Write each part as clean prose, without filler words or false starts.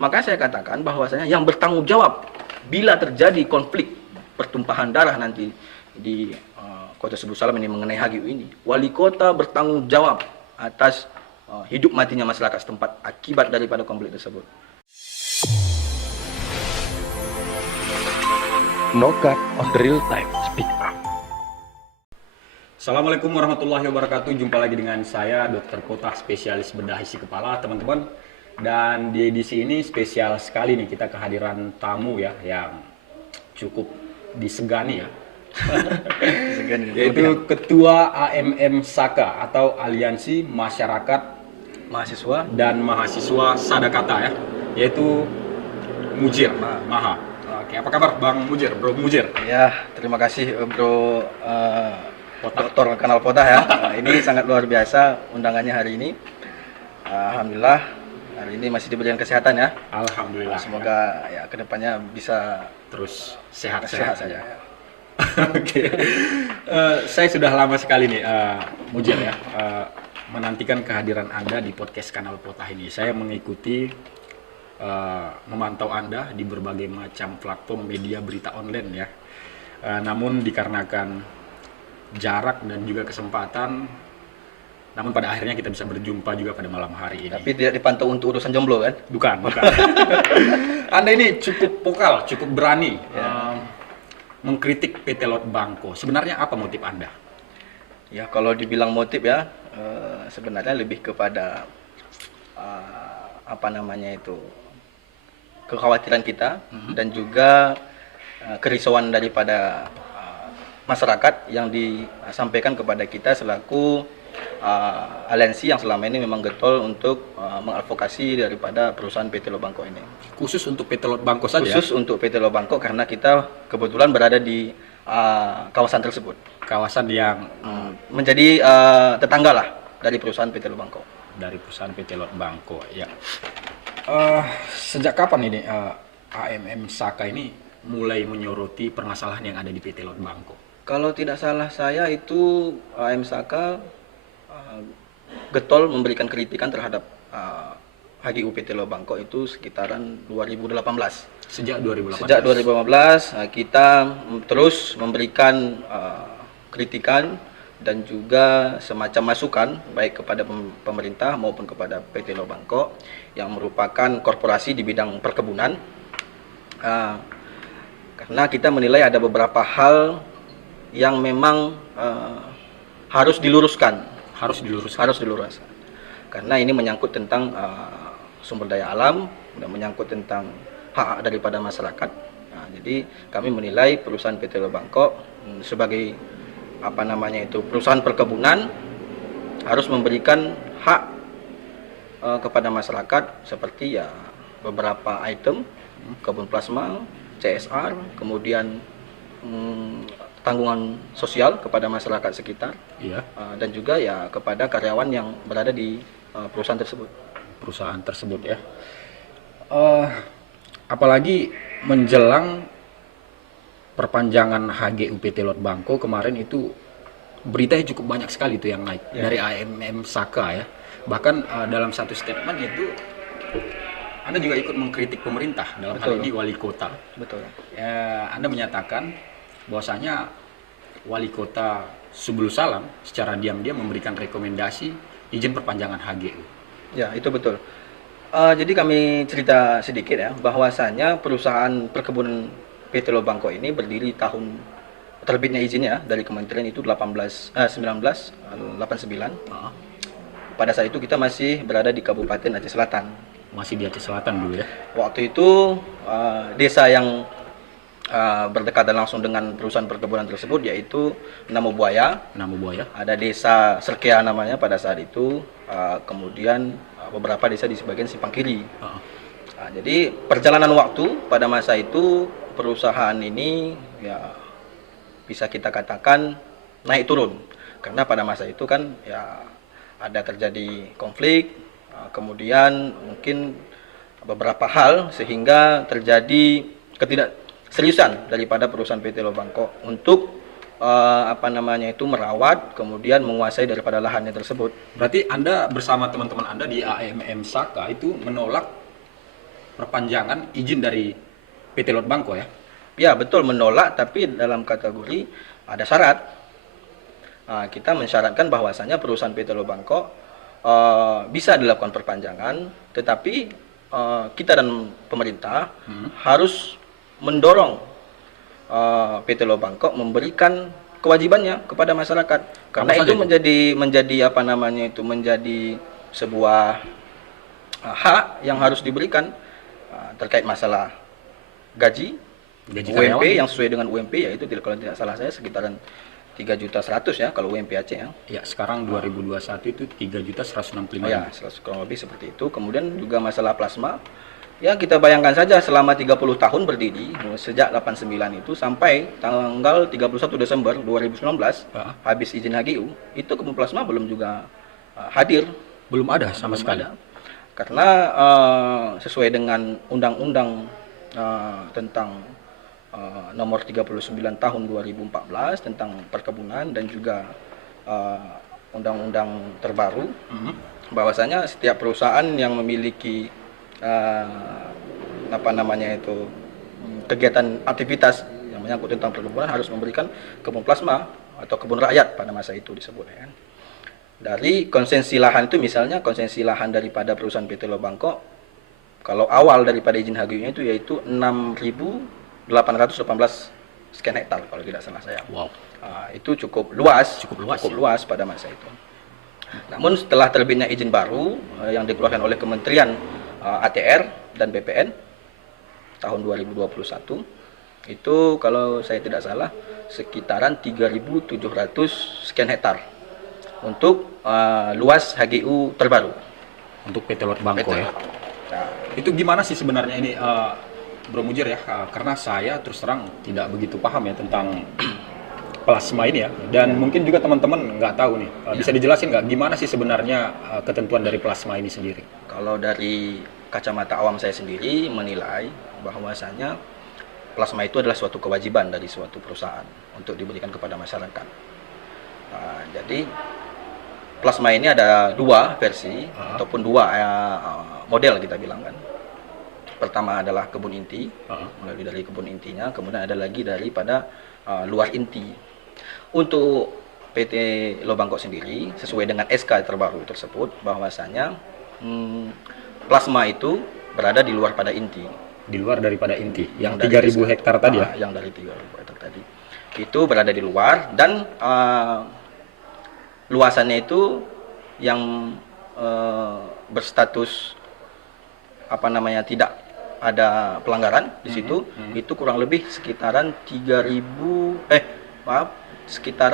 Maka saya katakan bahwasanya yang bertanggung jawab bila terjadi konflik pertumpahan darah nanti di Kota Sebut Salam ini mengenai HGU ini, wali kota bertanggung jawab atas hidup matinya masyarakat setempat akibat daripada konflik tersebut. Nokat on the real time, speak up. Assalamualaikum warahmatullahi wabarakatuh. Jumpa lagi dengan saya, Dr. Kota, spesialis bedah isi kepala, teman-teman. Dan di edisi ini spesial sekali nih, kita kehadiran tamu ya yang cukup disegani ya. Yaitu Ketua AMM Saka atau Aliansi Masyarakat Mahasiswa dan Mahasiswa Sadakata ya, yaitu Mujir Maha. Oke, apa kabar Bang Mujir, Bro Mujir? ya, terima kasih Bro Dokter Kanal Potah ya. Ini sangat luar biasa undangannya hari ini. Alhamdulillah hari ini masih diberikan kesehatan ya. Alhamdulillah. Semoga ya kedepannya bisa Terus sehat sehat saja. Oke, saya sudah lama sekali nih Mujir ya menantikan kehadiran Anda di podcast Kanal Potah ini. Saya mengikuti memantau Anda di berbagai macam platform media berita online ya. Namun dikarenakan jarak dan juga kesempatan, namun pada akhirnya kita bisa berjumpa juga pada malam hari ini. Tapi tidak dipantau untuk urusan jomblo kan? Bukan. Anda ini cukup vokal, cukup berani mengkritik PT Lot Bangko. Sebenarnya apa motif Anda? Ya kalau dibilang motif ya, sebenarnya lebih kepada kekhawatiran kita dan juga kerisauan daripada masyarakat yang disampaikan kepada kita selaku aliansi yang selama ini memang getol untuk mengadvokasi daripada perusahaan PT Lot Bangko ini. Khusus untuk PT Lot Bangko saja? Khusus untuk PT Lot Bangko karena kita kebetulan berada di kawasan tersebut. Kawasan yang menjadi tetangga lah dari perusahaan PT Lot Bangko. Dari perusahaan PT Lot Bangko ya. Sejak kapan ini AMM Saka ini mulai menyoroti permasalahan yang ada di PT Lot Bangko? Kalau tidak salah saya itu AMM Saka getol memberikan kritikan terhadap HGU PT Lot Bangko itu sekitaran 2018. Sejak 2018? Sejak 2015 kita terus memberikan kritikan dan juga semacam masukan baik kepada pemerintah maupun kepada PT Lot Bangko yang merupakan korporasi di bidang perkebunan. Karena kita menilai ada beberapa hal yang memang harus diluruskan. Harus diluruskan. Karena ini menyangkut tentang sumber daya alam dan menyangkut tentang hak daripada masyarakat. Jadi kami menilai perusahaan PT Lot Bangko sebagai perusahaan perkebunan harus memberikan hak kepada masyarakat seperti ya beberapa item kebun plasma, CSR, kemudian tanggungan sosial kepada masyarakat sekitar, iya. Dan juga ya kepada karyawan yang berada di perusahaan tersebut. Perusahaan tersebut ya. Apalagi menjelang perpanjangan HGU PT Lot Bangko kemarin itu beritanya cukup banyak sekali itu yang naik dari AMM Saka ya. Bahkan dalam satu statement itu Anda juga ikut mengkritik pemerintah dalam hal ini wali kota. Betul. Anda menyatakan bahwasanya wali kota Sebul Salam secara diam-diam memberikan rekomendasi izin perpanjangan HGU. Ya, itu betul. Jadi kami cerita sedikit ya, bahwasanya perusahaan perkebunan PT Lot Bangko ini berdiri tahun terbitnya izinnya dari kementerian itu 1989. Pada saat itu kita masih berada di Kabupaten Aceh Selatan. Masih di Aceh Selatan dulu ya. Waktu itu desa yang berdekatan langsung dengan perusahaan perkebunan tersebut yaitu Namo Buaya. Ada desa Serkea namanya pada saat itu. Kemudian beberapa desa di sebagian Simpang Kiri. Jadi perjalanan waktu pada masa itu perusahaan ini ya bisa kita katakan naik turun karena pada masa itu kan ya ada terjadi konflik, kemudian mungkin beberapa hal sehingga terjadi ketidakseriusan daripada perusahaan PT Lot Bangko untuk merawat kemudian menguasai daripada lahannya tersebut. Berarti Anda bersama teman-teman Anda di AMM Saka itu menolak perpanjangan izin dari PT Lot Bangko ya. Ya betul, menolak, tapi dalam kategori ada syarat. Kita mensyaratkan bahwasanya perusahaan PT Lot Bangko bisa dilakukan perpanjangan, tetapi kita dan pemerintah harus mendorong PT Lot Bangko memberikan kewajibannya kepada masyarakat, karena itu menjadi apa namanya itu, menjadi sebuah hak yang harus diberikan terkait masalah gaji UMP karyawan yang sesuai dengan UMP, yaitu kalau tidak salah saya sekitaran 3.100.000 ya kalau UMP Aceh ya. Ya, sekarang 2021 itu 3.165.000. Ya, kurang lebih seperti itu. Kemudian juga masalah plasma. Ya, kita bayangkan saja selama 30 tahun berdiri, sejak 89 itu sampai tanggal 31 Desember 2019, habis izin HGU, itu kebun plasma belum juga hadir. Belum ada sama sekali. Karena sesuai dengan undang-undang tentang nomor 39 tahun 2014 tentang perkebunan, dan juga undang-undang terbaru bahwasanya setiap perusahaan yang memiliki apa namanya itu kegiatan aktivitas yang menyangkut tentang perkebunan harus memberikan kebun plasma atau kebun rakyat pada masa itu disebut ya kan. Dari konsensi lahan itu, misalnya konsensi lahan daripada perusahaan PT Lot Bangko kalau awal daripada izin HGU-nya itu yaitu 6.818 sekian hektar kalau tidak salah saya. Wow. Itu cukup luas pada masa itu. Namun setelah terbitnya izin baru yang dikeluarkan oleh Kementerian ATR dan BPN tahun 2021, itu kalau saya tidak salah sekitaran 3.700 sekian hektar untuk luas HGU terbaru untuk PT Lot Bangko ya. Nah, itu gimana sih sebenarnya ini Bro Mujir ya, karena saya terus terang tidak begitu paham ya tentang plasma ini ya, dan mungkin juga teman-teman nggak tahu nih, bisa dijelasin nggak gimana sih sebenarnya ketentuan dari plasma ini sendiri? Kalau dari kacamata awam saya sendiri menilai bahwasanya plasma itu adalah suatu kewajiban dari suatu perusahaan untuk diberikan kepada masyarakat. Jadi plasma ini ada dua versi ataupun dua model kita bilang kan. Pertama adalah kebun inti, melalui dari kebun intinya, kemudian ada lagi daripada luar inti. Untuk PT Lot Bangko sendiri, sesuai dengan SK terbaru tersebut, bahwasanya plasma itu berada di luar pada inti. Di luar daripada inti, yang 3.000 hektar tadi ya? Yang dari 3.000 hektar tadi. Itu berada di luar, dan luasannya itu yang berstatus apa namanya tidak ada pelanggaran di situ, itu kurang lebih sekitaran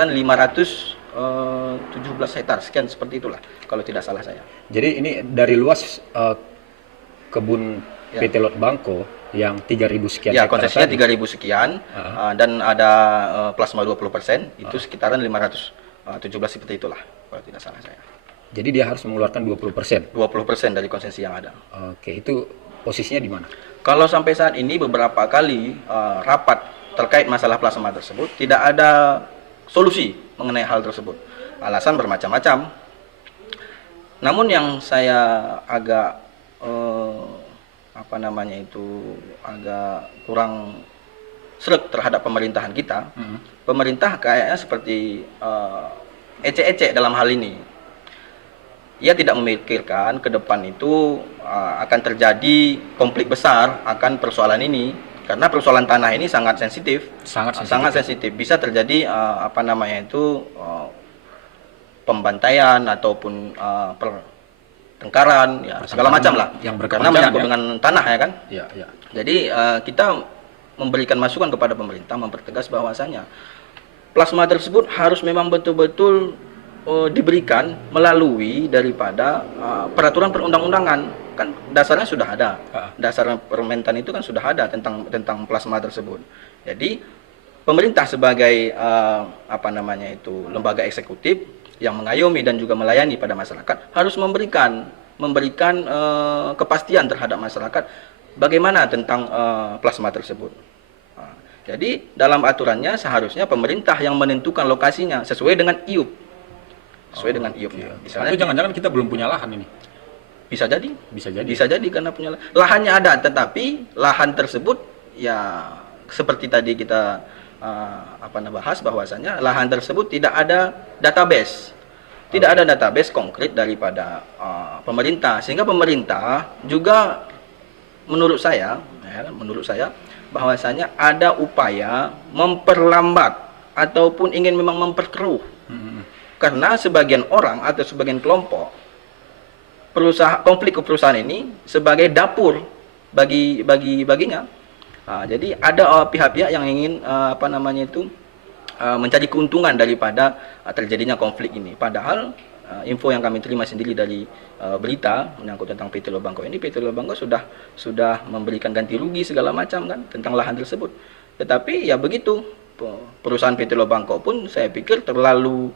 517 hektar sekian, seperti itulah kalau tidak salah saya. Jadi ini dari luas kebun PT Lot Bangko yang 3.000 sekian ya, hektar konsesinya tadi. 3.000 sekian, dan ada plasma 20%, itu sekitaran 517 seperti itulah kalau tidak salah saya. Jadi dia harus mengeluarkan 20%. 20% dari konsesi yang ada. Oke, itu posisinya di mana? Kalau sampai saat ini beberapa kali rapat terkait masalah plasma tersebut tidak ada solusi mengenai hal tersebut. Alasan bermacam-macam. Namun yang saya agak agak kurang sreg terhadap pemerintahan kita. Pemerintah kayaknya seperti ecek-ecek dalam hal ini. Ia tidak memikirkan ke depan itu akan terjadi konflik besar akan persoalan ini, karena persoalan tanah ini sangat sensitif. Sangat sensitif. Bisa terjadi pembantaian ataupun pertengkaran, ya segala macam lah. Karena menyangkut dengan tanah ya kan. Ya. Jadi kita memberikan masukan kepada pemerintah, mempertegas bahwasanya plasma tersebut harus memang betul-betul diberikan melalui daripada peraturan perundang-undangan. Kan dasarnya sudah ada. Dasar Permentan itu kan sudah ada tentang plasma tersebut. Jadi pemerintah sebagai lembaga eksekutif yang mengayomi dan juga melayani pada masyarakat harus memberikan kepastian terhadap masyarakat bagaimana tentang plasma tersebut. Jadi dalam aturannya seharusnya pemerintah yang menentukan lokasinya sesuai dengan IUP. Misalnya itu jangan-jangan kita belum punya lahan ini. Bisa jadi karena punya lahannya ada, tetapi lahan tersebut ya seperti tadi kita bahas bahwasanya lahan tersebut tidak ada database. Tidak ada database konkret daripada pemerintah, sehingga pemerintah juga menurut saya bahwasanya ada upaya memperlambat ataupun ingin memang memperkeruh. Karena sebagian orang atau sebagian kelompok konflik perusahaan ini sebagai dapur baginya. Jadi ada pihak-pihak yang ingin mencari keuntungan daripada terjadinya konflik ini. Padahal info yang kami terima sendiri dari berita menyangkut tentang PT Teluk Bangkok ini, PT Teluk Bangkok sudah memberikan ganti rugi segala macam kan tentang lahan tersebut. Tetapi ya begitu, perusahaan PT Teluk Bangkok pun saya pikir terlalu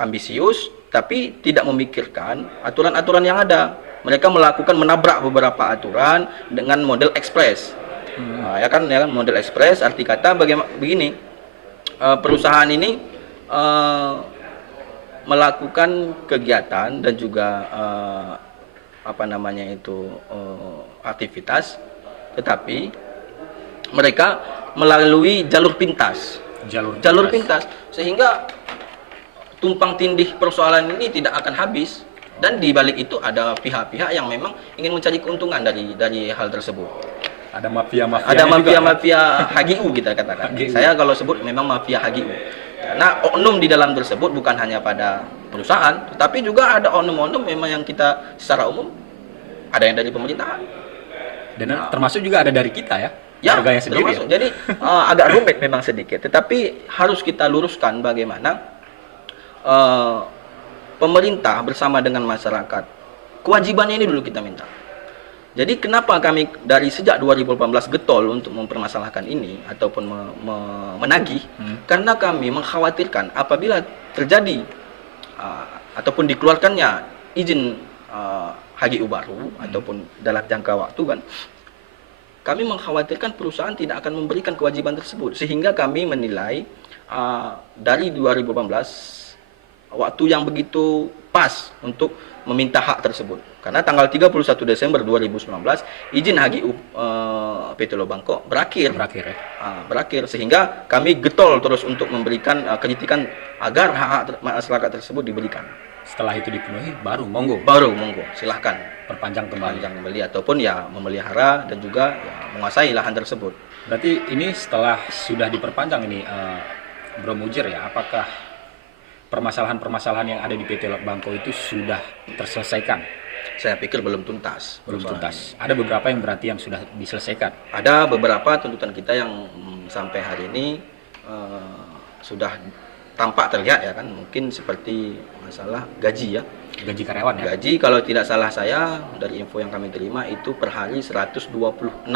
ambisius, tapi tidak memikirkan aturan-aturan yang ada. Mereka menabrak beberapa aturan dengan model ekspres. Ya kan model ekspres, arti kata begini, perusahaan ini melakukan kegiatan dan juga aktivitas, tetapi mereka melalui jalur pintas, sehingga tumpang tindih persoalan ini tidak akan habis, dan di balik itu ada pihak-pihak yang memang ingin mencari keuntungan dari hal tersebut. Ada mafia-mafia. Ada mafia-mafia HGU kita katakan. Saya kalau sebut memang mafia HGU. Karena oknum di dalam tersebut bukan hanya pada perusahaan, tetapi juga ada oknum-oknum memang yang kita secara umum ada yang dari pemerintahan. Dan termasuk juga ada dari kita ya. Ya, warganya sendiri. Termasuk. Jadi agak rumit memang sedikit, tetapi harus kita luruskan bagaimana pemerintah bersama dengan masyarakat. Kewajibannya ini dulu kita minta. Jadi kenapa kami dari sejak 2018 getol untuk mempermasalahkan ini ataupun menagih? Karena kami mengkhawatirkan apabila terjadi ataupun dikeluarkannya izin HGU baru ataupun dalam jangka waktu kan, kami mengkhawatirkan perusahaan tidak akan memberikan kewajiban tersebut, sehingga kami menilai dari 2018 waktu yang begitu pas untuk meminta hak tersebut. Karena tanggal 31 Desember 2019 izin HGU PT Teluk Bangkok berakhir sehingga kami getol terus untuk memberikan kritikan agar hak-hak masyarakat tersebut diberikan. Setelah itu dipenuhi baru monggo silahkan perpanjang kembali ataupun ya memelihara dan juga ya, menguasai lahan tersebut. Berarti ini setelah sudah diperpanjang ini Bro Mujir ya, apakah permasalahan-permasalahan yang ada di PT Teluk Bangkok itu sudah terselesaikan? Saya pikir belum tuntas. Ada beberapa yang berarti yang sudah diselesaikan. Ada beberapa tuntutan kita yang sampai hari ini sudah tampak terlihat ya kan, mungkin seperti masalah gaji ya. Gaji karyawan ya. Gaji kalau tidak salah saya dari info yang kami terima itu per hari 126.000.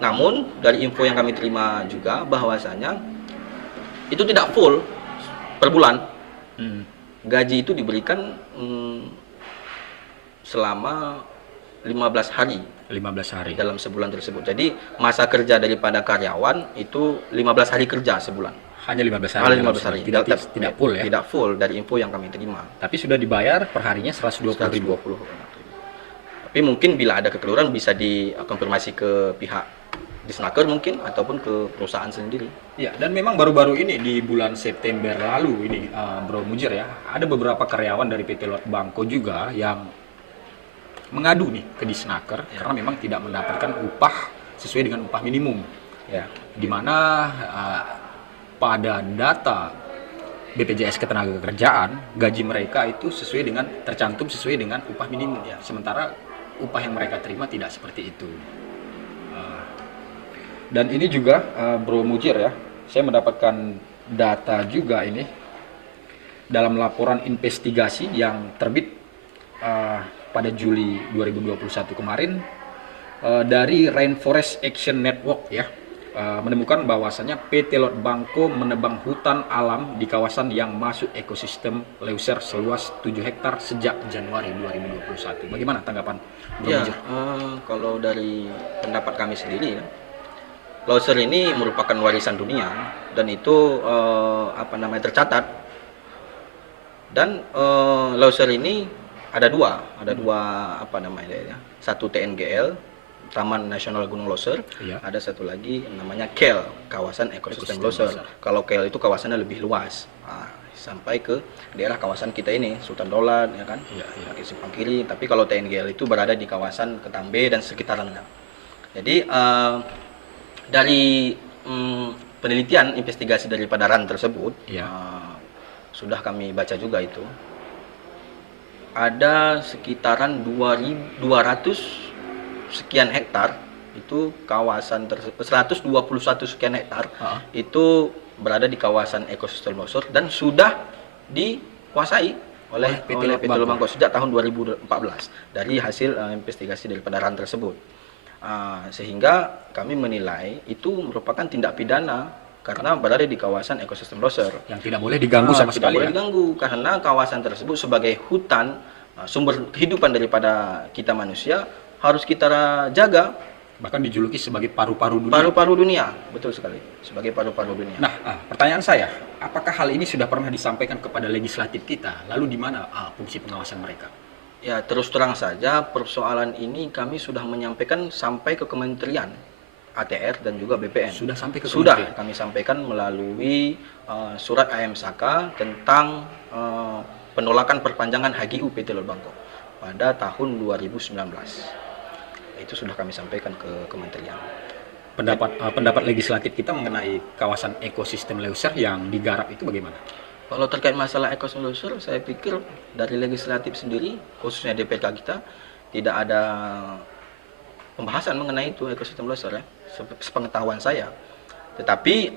Namun dari info yang kami terima juga bahwasanya itu tidak full per bulan. Gaji itu diberikan selama 15 hari dalam sebulan tersebut. Jadi masa kerja daripada karyawan itu 15 hari kerja sebulan. Hanya 15 hari. 15 hari. Tidak full ya. Tidak full dari info yang kami terima. Tapi sudah dibayar per harinya 120.000. Tapi mungkin bila ada kekeliruan bisa dikonfirmasi ke pihak Disnaker mungkin ataupun ke perusahaan sendiri. Ya, dan memang baru-baru ini di bulan September lalu ini Bro Mujir ya, ada beberapa karyawan dari PT Teluk Bangkok juga yang mengadu nih ke Disnaker karena memang tidak mendapatkan upah sesuai dengan upah minimum. Ya, di mana pada data BPJS Ketenagakerjaan gaji mereka itu tercantum sesuai dengan upah minimum ya. Sementara upah yang mereka terima tidak seperti itu. Dan ini juga Bro Mujir ya, saya mendapatkan data juga ini dalam laporan investigasi yang terbit pada Juli 2021 kemarin dari Rainforest Action Network ya, menemukan bahwasannya PT Teluk Bangkok menebang hutan alam di kawasan yang masuk ekosistem Leuser seluas 7 hektar sejak Januari 2021. Bagaimana tanggapan Bro Mujir? Kalau dari pendapat kami sendiri ya, Leuser ini merupakan warisan dunia dan itu tercatat Dan Loser ini ada dua apa namanya ya? Satu TNGL, Taman Nasional Gunung Loser, Iya. ada satu lagi namanya KEL, Kawasan Ekosistem Loser. Kalau KEL itu kawasannya lebih luas, sampai ke daerah kawasan kita ini, Sultan Dolat, ya kan, kaki simpang kiri. Tapi kalau TNGL itu berada di kawasan Ketambe dan sekitarannya. Jadi dari penelitian investigasi daripada RAN tersebut, sudah kami baca juga itu. Ada sekitaran 200 sekian hektar itu kawasan 121 sekian hektar itu berada di kawasan ekosistem Loser dan sudah dikuasai oleh PT Teluk Bangkok sejak tahun 2014 dari hasil investigasi daripada RAN tersebut. Sehingga kami menilai itu merupakan tindak pidana karena berada di kawasan ekosistem Loser yang tidak boleh diganggu sama tidak sekali. boleh diganggu karena kawasan tersebut sebagai hutan, sumber kehidupan daripada kita manusia harus kita jaga. Bahkan dijuluki sebagai paru-paru dunia. Paru-paru dunia, betul sekali, sebagai paru-paru dunia. Nah, pertanyaan saya, apakah hal ini sudah pernah disampaikan kepada legislatif kita? Lalu di mana fungsi pengawasan mereka? Ya, terus terang saja persoalan ini kami sudah menyampaikan sampai ke Kementerian ATR dan juga BPN. Sudah sampai ke Sudah Kementerian? kami sampaikan melalui surat AM Saka tentang penolakan perpanjangan HGU PT Teluk Bangkok pada tahun 2019. Itu sudah kami sampaikan ke Kementerian. Pendapat legislatif kita mengenai kawasan ekosistem Loser yang digarap itu bagaimana? Kalau terkait masalah ekosistem Loser, saya pikir dari legislatif sendiri, khususnya DPK kita, tidak ada pembahasan mengenai itu ekosistem Loser ya, sepengetahuan saya. Tetapi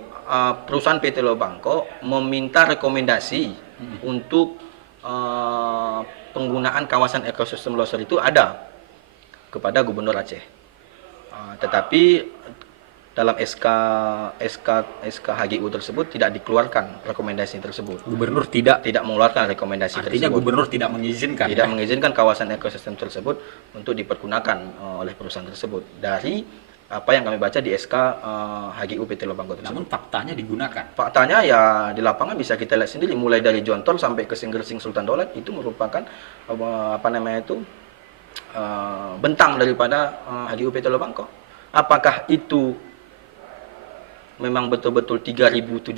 perusahaan PT Teluk Bangkok meminta rekomendasi untuk penggunaan kawasan ekosistem Loser itu ada kepada Gubernur Aceh. Tetapi dalam SK HGU tersebut tidak dikeluarkan rekomendasi tersebut. Gubernur tidak mengeluarkan rekomendasi artinya tersebut. gubernur tidak mengizinkan. Tidak mengizinkan kawasan ekosistem tersebut untuk dipergunakan oleh perusahaan tersebut. Dari apa yang kami baca di SK HGU PT Teluk Bangkok tersebut. Namun faktanya digunakan. Faktanya ya di lapangan bisa kita lihat sendiri, mulai dari Jontol sampai ke Singgersing Sultan Dolat itu merupakan bentang daripada HGU PT Teluk Bangkok. Apakah itu memang betul-betul 3.700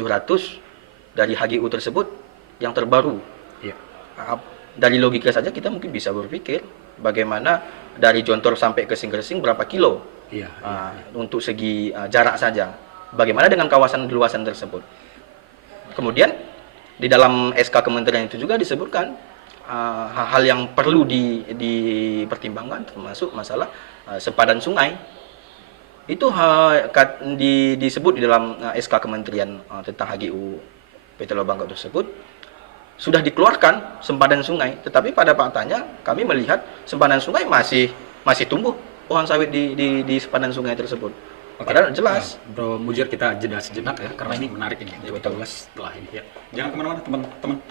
dari HGU tersebut yang terbaru? Iya. Dari logika saja kita mungkin bisa berpikir bagaimana dari Jontol sampai ke Singgersing berapa kilo? Iya. Untuk segi jarak saja. Bagaimana dengan kawasan luasan tersebut? Kemudian di dalam SK Kementerian itu juga disebutkan hal-hal yang perlu dipertimbangkan, termasuk masalah sepadan sungai. Itu disebut di dalam SK Kementerian tentang HGU PT Teluk Bangkok tersebut sudah dikeluarkan sempadan sungai, tetapi pada faktanya kami melihat sempadan sungai masih tumbuh pohon sawit di sepadan sungai tersebut. Padahal jelas. Bro Mujir, kita jeda sejenak ya, karena ini menarik ini. Kita ulas setelah ini ya. Jangan kemana-mana teman-teman.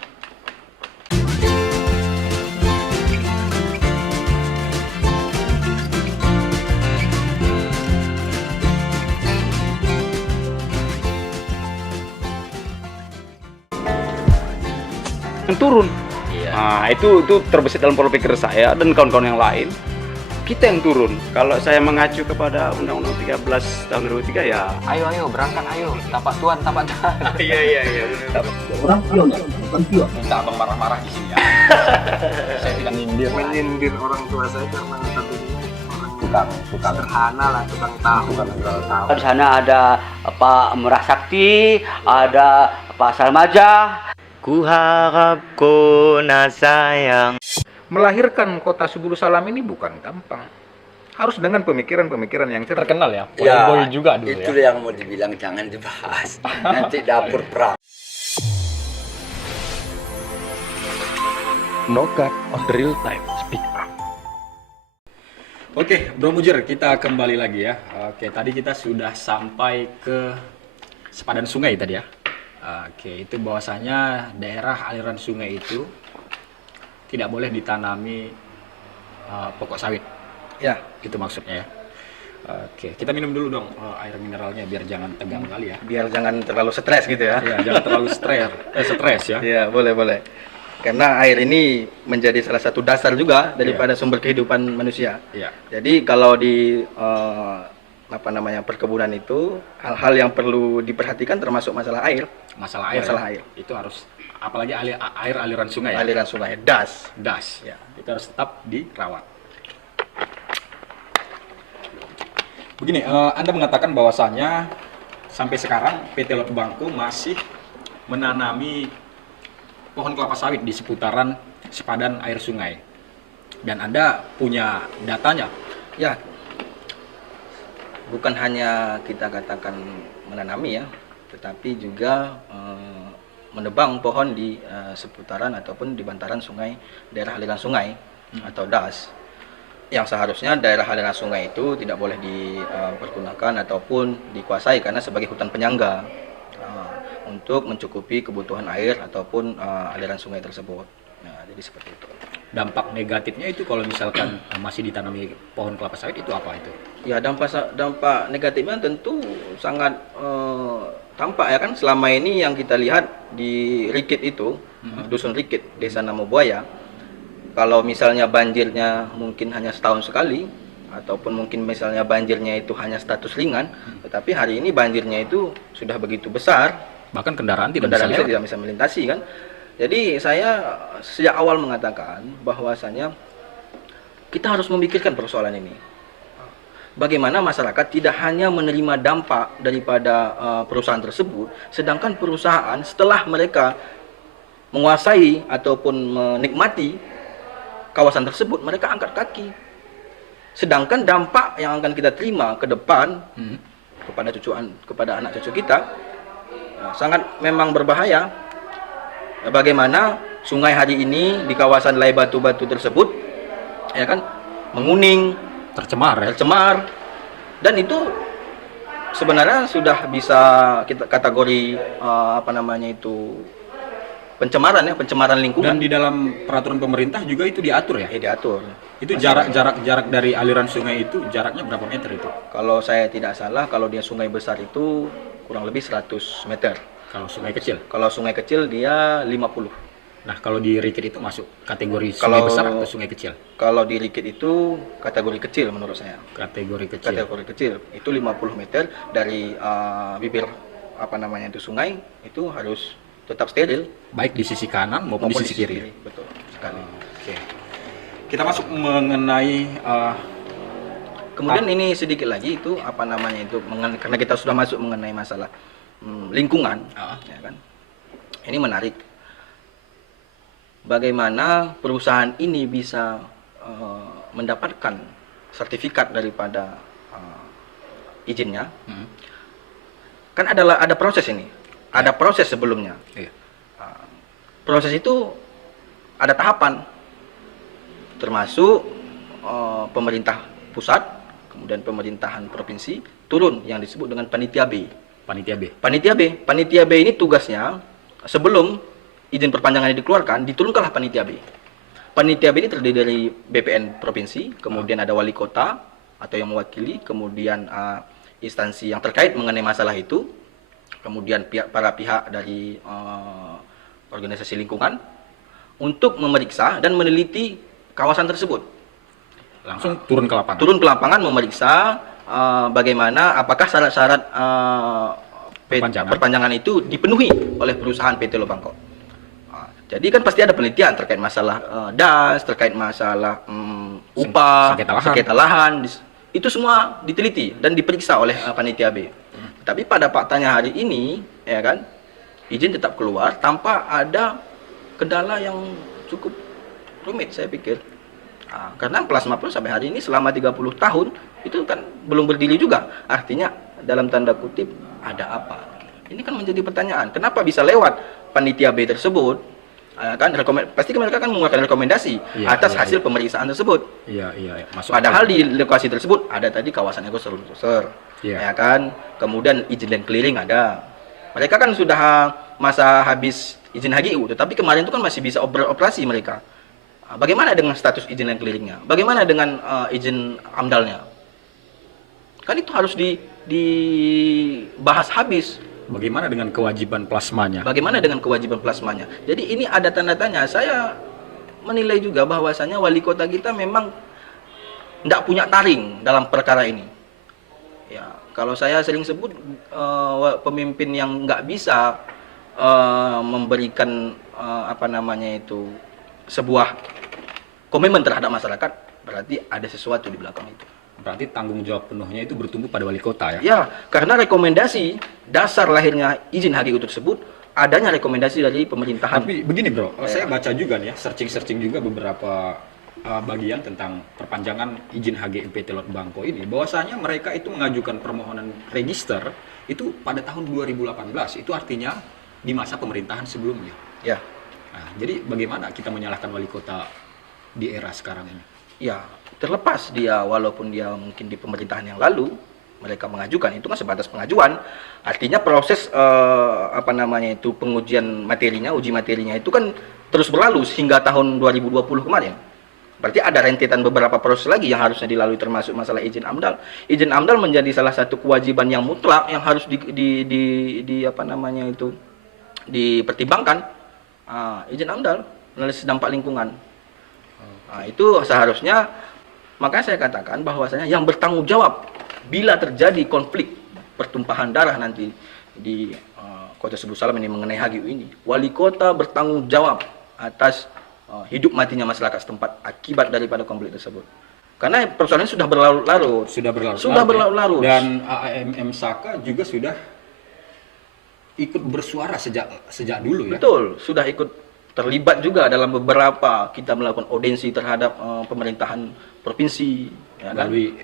Yang turun. Nah, itu terbesit dalam pola pikir saya dan kawan-kawan yang lain. Kita yang turun. Kalau saya mengacu kepada Undang-Undang 13 tahun 2003 ya. Ayo berangkat ayo, tapak tuan tapak jalan. Iya. Orang pion ya, bukan pion. Minta abang marah-marah di sini ya. Saya tidak nyindir. Menyindir orang tua saya karena tentunya orang tukang sederhana lah, tukang tahu. Di sana ada Pak Murah Sakti, ada Pak Salmaja. Ku harap kona sayang. Melahirkan kota Subulu Salam ini bukan gampang. Harus dengan pemikiran-pemikiran yang cerdas. Terkenal ya, Ya, boy juga dulu itu ya. yang mau dibilang jangan dibahas. Nanti dapur perang. Nogat on real time speak up. Oke, Bro Mujir, kita kembali lagi ya. Oke, tadi kita sudah sampai ke sepadan sungai tadi ya. Oke, itu bahwasanya daerah aliran sungai itu tidak boleh ditanami pokok sawit. Ya, Itu maksudnya ya. Oke, kita minum dulu dong air mineralnya biar jangan tegang kali ya. biar jangan terlalu stres gitu ya. Ya, jangan terlalu stres ya. Iya, boleh. Karena air ini menjadi salah satu dasar juga daripada sumber kehidupan manusia. Iya. Jadi kalau di perkebunan itu hal-hal yang perlu diperhatikan termasuk masalah air. Masalah air. Itu harus, apalagi air aliran sungai. Aliran sungai, das. Ya, itu harus tetap dirawat. Begini, Anda mengatakan bahwasannya sampai sekarang PT Lot Bangko masih menanami pohon kelapa sawit di seputaran sepadan air sungai. Dan Anda punya datanya. Ya, bukan hanya kita katakan menanami ya, tetapi juga menebang pohon di seputaran ataupun di bantaran sungai, daerah aliran sungai atau das. Yang seharusnya daerah aliran sungai itu tidak boleh dipergunakan ataupun dikuasai karena sebagai hutan penyangga untuk mencukupi kebutuhan air ataupun aliran sungai tersebut. Nah, jadi seperti itu. Dampak negatifnya itu kalau misalkan masih ditanami pohon kelapa sawit itu apa itu? Ya, dampak negatifnya tentu sangat tampak ya kan. Selama ini yang kita lihat di Rikit itu, dusun Rikit, Desa Namobuaya, kalau misalnya banjirnya mungkin hanya setahun sekali, ataupun mungkin misalnya banjirnya itu hanya status ringan, tetapi hari ini banjirnya itu sudah begitu besar, bahkan kendaraan tidak bisa melintasi kan. Jadi saya sejak awal mengatakan bahwasanya kita harus memikirkan persoalan ini. Bagaimana masyarakat tidak hanya menerima dampak daripada perusahaan tersebut, sedangkan perusahaan setelah mereka menguasai ataupun menikmati kawasan tersebut, mereka angkat kaki. Sedangkan dampak yang akan kita terima ke depan kepada anak cucu kita sangat memang berbahaya. Bagaimana sungai hari ini di kawasan Lay Batu-Batu tersebut ya kan menguning, tercemar dan itu sebenarnya sudah bisa kita kategori pencemaran lingkungan. Dan di dalam peraturan pemerintah juga itu diatur ya? Diatur. Itu jarak dari aliran sungai itu jaraknya berapa meter itu? Kalau saya tidak salah, kalau dia sungai besar itu kurang lebih 100 meter. Kalau sungai kecil? Kalau sungai kecil dia 50. Nah, kalau di Rikit itu masuk kategori sungai besar atau sungai kecil? Kalau di Rikit itu kategori kecil menurut saya. Kategori kecil. Kategori kecil. Itu 50 meter dari bibir sungai itu harus tetap steril, baik di sisi kanan maupun di sisi kiri. Betul sekali. Oke. Kita masuk mengenai kemudian ini sedikit lagi itu karena kita sudah masuk mengenai masalah lingkungan, ya kan? Ini menarik. Bagaimana perusahaan ini bisa mendapatkan sertifikat daripada izinnya? Kan ada proses ini. Ada proses sebelumnya. Proses itu ada tahapan, termasuk pemerintah pusat, kemudian pemerintahan provinsi turun yang disebut dengan panitia B. Panitia B ini tugasnya sebelum izin perpanjangan dikeluarkan, diturunkanlah panitia B. Panitia B ini terdiri dari BPN provinsi, kemudian ada wali kota atau yang mewakili, kemudian instansi yang terkait mengenai masalah itu, kemudian para pihak dari organisasi lingkungan untuk memeriksa dan meneliti kawasan tersebut. Langsung turun ke lapangan. Turun ke lapangan memeriksa bagaimana apakah syarat-syarat perpanjangan itu dipenuhi oleh perusahaan PT Lot Bangko. Jadi kan pasti ada penelitian terkait masalah das, terkait masalah upah, sengketa lahan, itu semua diteliti dan diperiksa oleh panitia B. Tapi pada faktanya hari ini, ya kan, izin tetap keluar tanpa ada kendala yang cukup rumit, saya pikir. Karena Plasma Plus sampai hari ini selama 30 tahun itu kan belum berdiri juga. Artinya dalam tanda kutip ada apa? Ini kan menjadi pertanyaan. Kenapa bisa lewat panitia B tersebut? Pasti mereka kan mengeluarkan rekomendasi atas hasil pemeriksaan tersebut. Padahal di lokasi tersebut ada tadi kawasan ekoserver, ya kan. Kemudian izin land clearing ada. Mereka kan sudah masa habis izin HGU, tetapi kemarin itu kan masih bisa beroperasi mereka. Bagaimana dengan status izin land clearingnya? Bagaimana dengan izin AMDALnya? Kan itu harus dibahas habis Bagaimana dengan kewajiban plasmanya? Bagaimana dengan kewajiban plasmanya? Jadi ini ada tanda tanya. Saya menilai juga bahwasanya wali kota kita memang tidak punya taring dalam perkara ini. Ya, kalau saya sering sebut pemimpin yang nggak bisa memberikan sebuah komitmen terhadap masyarakat, berarti ada sesuatu di belakang itu. Berarti tanggung jawab penuhnya itu bertumbuh pada wali kota ya? Ya, karena rekomendasi dasar lahirnya izin HGU tersebut adanya rekomendasi dari pemerintahan. Tapi begini bro, saya baca juga nih ya, searching juga beberapa bagian tentang perpanjangan izin HGU PT Lot Bangko ini, bahwasanya mereka itu mengajukan permohonan register itu pada tahun 2018, itu artinya di masa pemerintahan sebelumnya. Ya. Nah, jadi bagaimana kita menyalahkan wali kota di era sekarang ini? Ya, terlepas dia walaupun dia mungkin di pemerintahan yang lalu mereka mengajukan, itu kan sebatas pengajuan. Artinya proses pengujian materinya, uji materinya itu kan terus berlalu hingga tahun 2020 kemarin. Berarti ada rentetan beberapa proses lagi yang harusnya dilalui, termasuk masalah izin AMDAL. Izin AMDAL menjadi salah satu kewajiban yang mutlak yang harus dipertimbangkan. Izin AMDAL, analisis dampak lingkungan. Itu seharusnya, makanya saya katakan bahwasanya yang bertanggung jawab bila terjadi konflik pertumpahan darah nanti di Kota Sebut Salam ini mengenai HGU ini, wali kota bertanggung jawab atas hidup matinya masyarakat setempat akibat daripada konflik tersebut. Karena persoalannya sudah berlarut-larut. Sudah berlarut-larut. Ya. Dan AMM Saka juga sudah ikut bersuara sejak dulu ya. Betul, sudah ikut terlibat juga dalam beberapa kita melakukan audensi terhadap pemerintahan provinsi. Ya kan? Melalui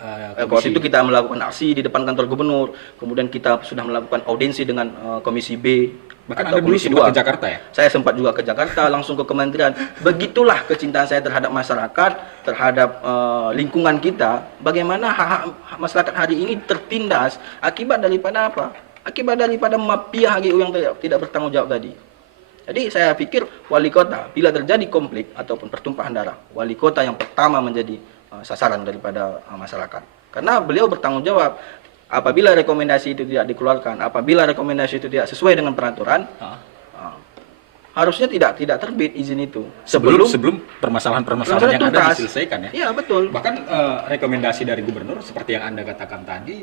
Waktu itu kita melakukan aksi di depan kantor gubernur, kemudian kita sudah melakukan audensi dengan Komisi B. Bahkan atau Anda dulu Komisi sempat 2. ke Jakarta ya? Saya sempat juga ke Jakarta, langsung ke kementerian. Begitulah kecintaan saya terhadap masyarakat, terhadap lingkungan kita. Bagaimana hak masyarakat hari ini tertindas akibat daripada apa? Akibat daripada mafia HGU yang tidak bertanggung jawab tadi. Jadi saya pikir wali kota bila terjadi konflik ataupun pertumpahan darah, wali kota yang pertama menjadi sasaran daripada masyarakat. Karena beliau bertanggung jawab. Apabila rekomendasi itu tidak dikeluarkan, apabila rekomendasi itu tidak sesuai dengan peraturan, harusnya tidak terbit izin itu Sebelum permasalahan yang ada diselesaikan ya. Iya, betul. Bahkan rekomendasi dari gubernur seperti yang Anda katakan tadi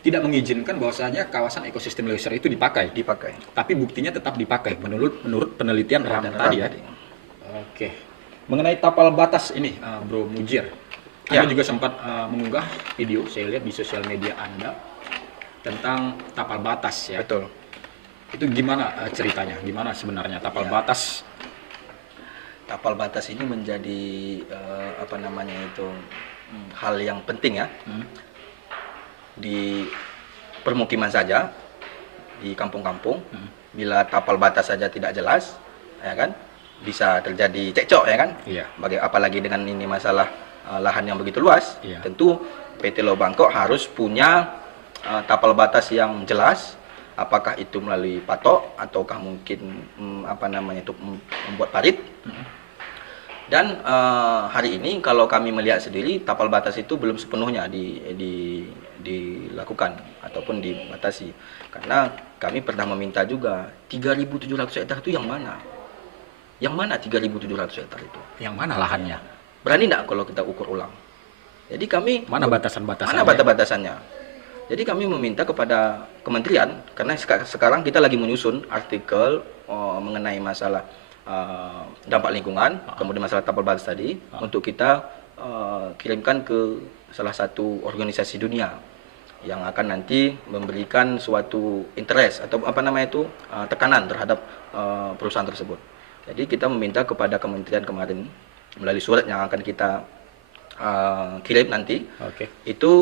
tidak mengizinkan bahwasanya kawasan ekosistem Leuser itu dipakai. Tapi buktinya tetap dipakai menurut penelitian RAM tadi ya. Oke. Mengenai tapal batas ini, Bro Mujir. Anda juga sempat mengunggah video, saya lihat di sosial media Anda tentang tapal batas ya. Betul. Itu gimana ceritanya? Gimana sebenarnya tapal batas? Tapal batas ini menjadi hal yang penting ya. Di permukiman saja, di kampung-kampung, bila tapal batas saja tidak jelas, ya kan, bisa terjadi cekcok ya kan. Iya. Apalagi dengan ini masalah lahan yang begitu luas, tentu PT Lot Bangko harus punya tapal batas yang jelas, apakah itu melalui patok ataukah mungkin itu membuat parit. Dan hari ini kalau kami melihat sendiri tapal batas itu belum sepenuhnya dilakukan ataupun dibatasi, karena kami pernah meminta juga 3.700 hektar itu yang mana? Yang mana 3.700 hektar itu? Yang mana lahannya? Berani enggak kalau kita ukur ulang? Jadi kami mana batasan-batasannya? Mana batasan-batasannya? Jadi kami meminta kepada kementerian, karena sekarang kita lagi menyusun artikel mengenai masalah dampak lingkungan, kemudian masalah tapal batas tadi, untuk kita kirimkan ke salah satu organisasi dunia yang akan nanti memberikan suatu interest atau tekanan terhadap perusahaan tersebut. Jadi kita meminta kepada kementerian kemarin melalui surat yang akan kita kirim nanti, itu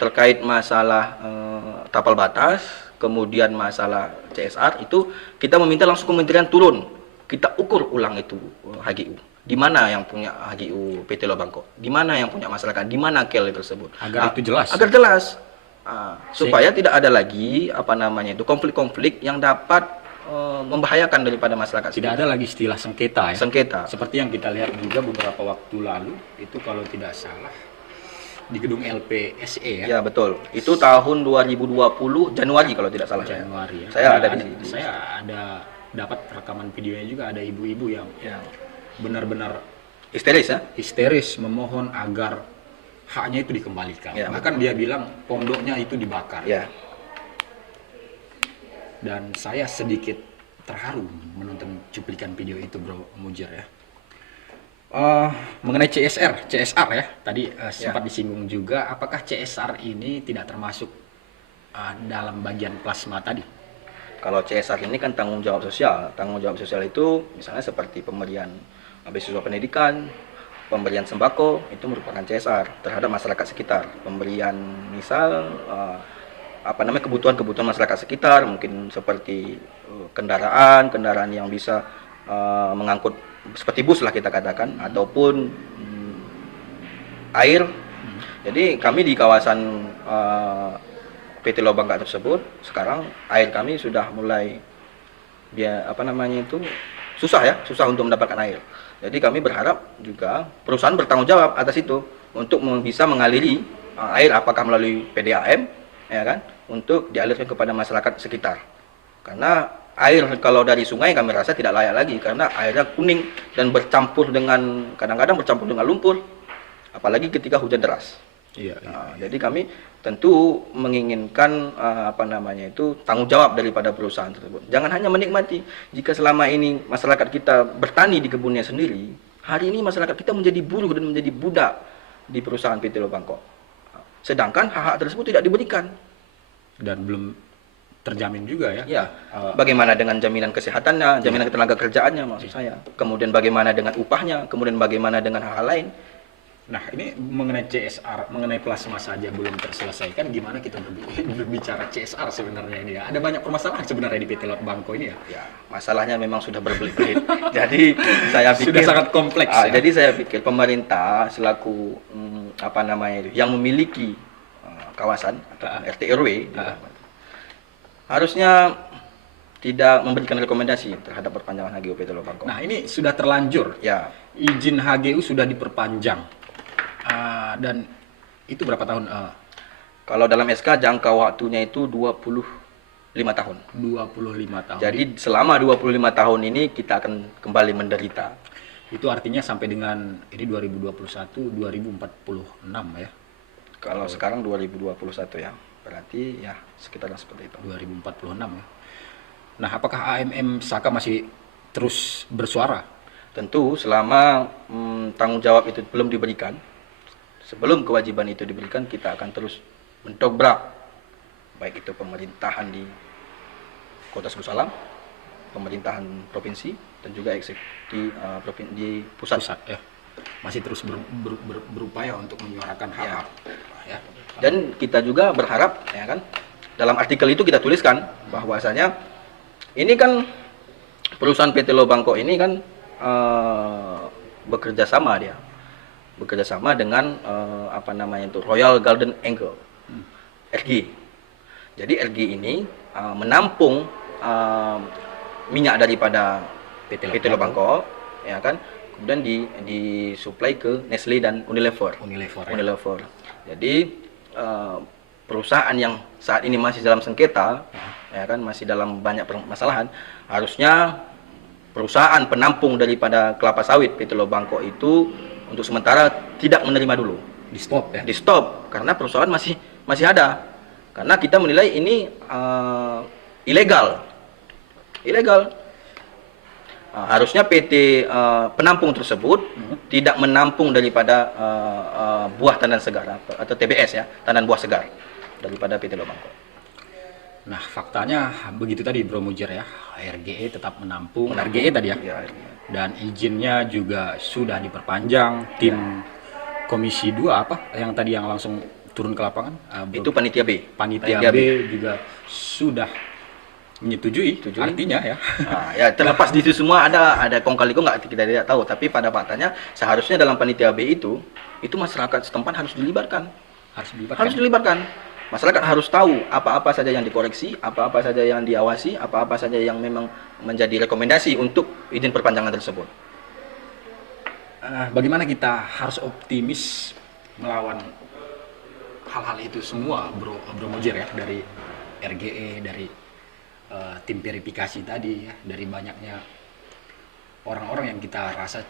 terkait masalah tapal batas, kemudian masalah CSR, itu kita meminta langsung kementerian turun, kita ukur ulang itu HGU. Di mana yang punya HGU PT Lot Bangko, di mana yang punya masyarakat, di mana KL tersebut. Agar itu jelas. Agar jelas, supaya tidak ada lagi konflik-konflik yang dapat membahayakan daripada masyarakat. Tidak ada lagi istilah sengketa ya. Sengketa. Seperti yang kita lihat juga beberapa waktu lalu, itu kalau tidak salah di gedung LPSE ya. Ya betul. Itu tahun 2020 Januari kalau tidak salah. Januari ya. Saya Nah, ada di sini. Saya ada dapat rekaman videonya juga, ada ibu-ibu yang benar-benar Histeris ya. histeris memohon agar haknya itu dikembalikan. Ya, Bahkan dia bilang pondoknya itu dibakar. Ya. Dan saya sedikit terharu menonton cuplikan video itu, Bro Mujir ya. Mengenai CSR ya, tadi sempat disinggung juga, apakah CSR ini tidak termasuk dalam bagian plasma tadi? Kalau CSR ini kan tanggung jawab sosial. Tanggung jawab sosial itu misalnya seperti pemberian beasiswa pendidikan, pemberian sembako, itu merupakan CSR terhadap masyarakat sekitar. Pemberian misal kebutuhan-kebutuhan masyarakat sekitar, mungkin seperti kendaraan yang bisa mengangkut seperti bus lah kita katakan, ataupun air. Jadi kami di kawasan PT Lok Bangka tersebut sekarang air kami sudah mulai susah untuk mendapatkan air. Jadi kami berharap juga perusahaan bertanggung jawab atas itu untuk bisa mengaliri air, apakah melalui PDAM ya kan, untuk dialirkan kepada masyarakat sekitar. Karena air kalau dari sungai kami rasa tidak layak lagi, karena airnya kuning dan kadang-kadang bercampur dengan lumpur, apalagi ketika hujan deras. Iya. Jadi kami tentu menginginkan tanggung jawab daripada perusahaan tersebut. Jangan hanya menikmati. Jika selama ini masyarakat kita bertani di kebunnya sendiri, hari ini masyarakat kita menjadi buruh dan menjadi budak di perusahaan PT Lok Bangkok. Sedangkan hak-hak tersebut tidak diberikan Dan belum terjamin juga ya. Ya, bagaimana dengan jaminan kesehatannya, jaminan ketenaga kerjaannya maksud saya. Kemudian bagaimana dengan upahnya, kemudian bagaimana dengan hal-hal lain. Nah, ini mengenai CSR, mengenai plasma saja belum terselesaikan, gimana kita berbicara CSR sebenarnya ini ya? Ada banyak permasalahan sebenarnya di PT Lok Bangkok ini ya? Ya, masalahnya memang sudah berbelit-belit. Jadi saya pikir sudah sangat kompleks ya? Jadi saya pikir pemerintah selaku yang memiliki kawasan atau RT RW harusnya tidak memberikan rekomendasi terhadap perpanjangan HGU PT Lok Bangkok. Nah, ini sudah terlanjur. Ya. Izin HGU sudah diperpanjang. Dan itu berapa tahun? Kalau dalam SK jangka waktunya itu 25 tahun. 25 tahun. Jadi selama 25 tahun ini kita akan kembali menderita. Itu artinya sampai dengan ini 2021, 2046 ya. Kalau sekarang 2021 ya. Berarti ya sekitar seperti itu. 2046 ya. Nah, apakah AMM Saka masih terus bersuara? Tentu selama tanggung jawab itu belum diberikan, sebelum kewajiban itu diberikan, kita akan terus mendobrak baik itu pemerintahan di Kota Subusalam, pemerintahan provinsi, dan juga eksekutif di pusat. Ya. Masih terus berupaya untuk menyuarakan hak-hak. Ya. Dan kita juga berharap, ya kan, dalam artikel itu kita tuliskan bahwasanya ini kan perusahaan PT Lok Bangkok ini kan bekerja sama dengan Royal Golden Eagle, RG. Jadi RG ini menampung minyak daripada PT Lok Bangkok, ya kan, kemudian disuplai ke Nestle dan Unilever. Jadi perusahaan yang saat ini masih dalam sengketa, ya kan, masih dalam banyak permasalahan, harusnya perusahaan penampung daripada kelapa sawit PT Lok Bangkok itu untuk sementara tidak menerima dulu. Di stop ya? Di stop, karena perusahaan masih ada. Karena kita menilai ini ilegal. Harusnya PT penampung tersebut tidak menampung daripada buah tandan segar atau TBS ya, tandan buah segar daripada PT Lok Bangkok. Nah, faktanya begitu tadi Bro Mujir ya, RGE tetap menampung RGE tadi ya. Dan izinnya juga sudah diperpanjang. Tim Komisi 2 yang tadi yang langsung turun ke lapangan? Itu Panitia B. Panitia B juga sudah menyetujui. Artinya ya. Nah, ya terlepas di itu semua ada kong kali kong nggak kita tidak tahu, tapi pada faktanya seharusnya dalam Panitia B itu masyarakat setempat harus dilibatkan. Harus dilibatkan. Masyarakat harus tahu apa-apa saja yang dikoreksi, apa-apa saja yang diawasi, apa-apa saja yang memang menjadi rekomendasi untuk izin perpanjangan tersebut. Bagaimana kita harus optimis melawan hal-hal itu semua, Bro Mujir ya, dari RGE, dari tim verifikasi tadi ya, dari banyaknya orang-orang yang kita rasa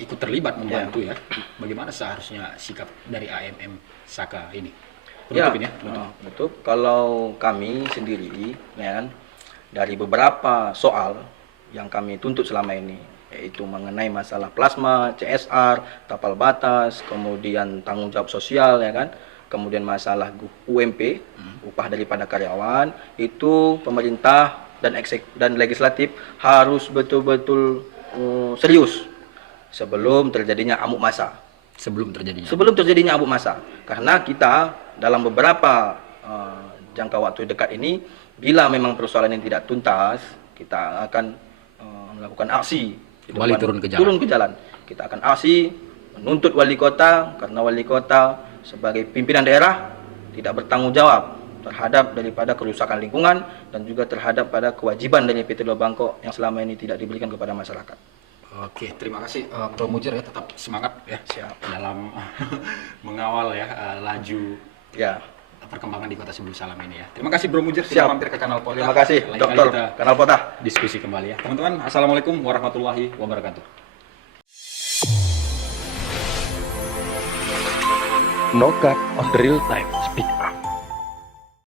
ikut terlibat membantu ya. Bagaimana seharusnya sikap dari AMM Saka ini? Penutup ini ya. Betul. Kalau kami sendiri, ya kan, dari beberapa soal yang kami tuntut selama ini, yaitu mengenai masalah plasma, CSR, tapal batas, kemudian tanggung jawab sosial, ya kan, kemudian masalah UMP, upah daripada karyawan, itu pemerintah dan legislatif harus betul-betul serius sebelum terjadinya amuk massa. Sebelum terjadinya amuk massa. Karena kita dalam beberapa jangka waktu dekat ini, bila memang persoalan ini tidak tuntas, kita akan melakukan aksi. Kembali turun ke jalan. Kita akan aksi menuntut wali kota, karena wali kota sebagai pimpinan daerah tidak bertanggung jawab terhadap daripada kerusakan lingkungan dan juga terhadap pada kewajiban dari PT Teluk Bangkok yang selama ini tidak diberikan kepada masyarakat. Oke, terima kasih Bro Mujir ya, tetap semangat ya. Siap. Dalam mengawal ya laju ya perkembangan di Kota Sebulu Salam ini ya. Terima kasih Bro Mujir sudah mampir ke Kanal Pota. Terima kasih Dokter Kanal Pota. Diskusi kembali ya. Teman-teman, assalamualaikum warahmatullahi wabarakatuh. Nokat on the real time speak